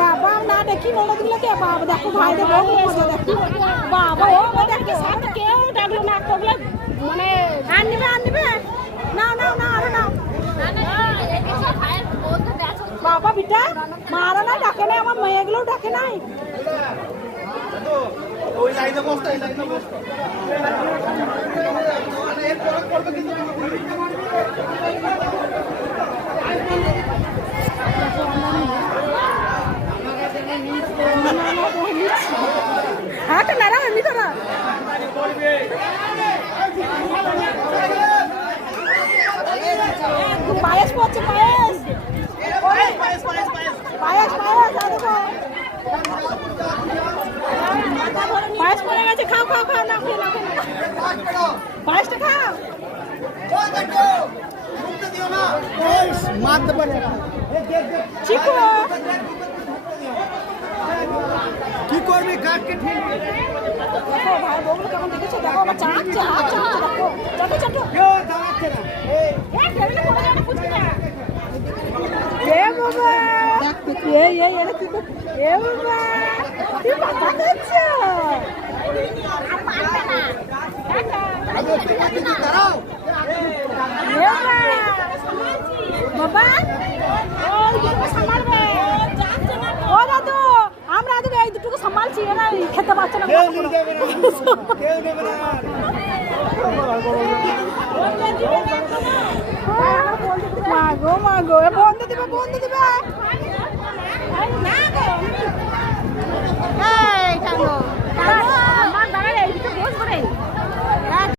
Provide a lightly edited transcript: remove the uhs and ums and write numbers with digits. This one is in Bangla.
বাবা না দেখি ননদগুলোকে বাবা দেখো ভাইদের বউ মজা দেখো বাবা ও দেখি সাথে কেউ ডাকলো না কোগলা মানে আন নিবে নাও নাও না আরে নাও বাবা বিটা মারা না ডাকে না আমার মেয়েগুলো ডাকে নাই ওই লাইনে বসতে এই লাইনে বসতে মানে এর পরে করবে কিন্তু হ্যাঁ তো না এমনি তো না পায়েস পড়ছে পায়েস পায়েস পায়েস পড়ে গেছে খাও খাও খাও না পায়েসটা খাও মারতে পারছে না চিকু কি করবি কাটকে ঠিক দেখো ভাই বউগুলো কেমন দেখেছো দেখো আমার চাটছে হাত চাটছে দেখো চাটো চাটো কেউ দাঁড়াচ্ছে না এই টেবিলে পড়ে যাবে বুঝবি না এ বাবা এ কি এ বাবা তুই বাবা দিচ্ছো দাঁড়াও বাবা ওই দুটো সামালবে ও দাদু আমরা আজ এই দুটো সামালছি এরা খেতে পারছে না কেউ নেবে না কেউ নেবে না মাগো এ বন্ধ দিবে না গো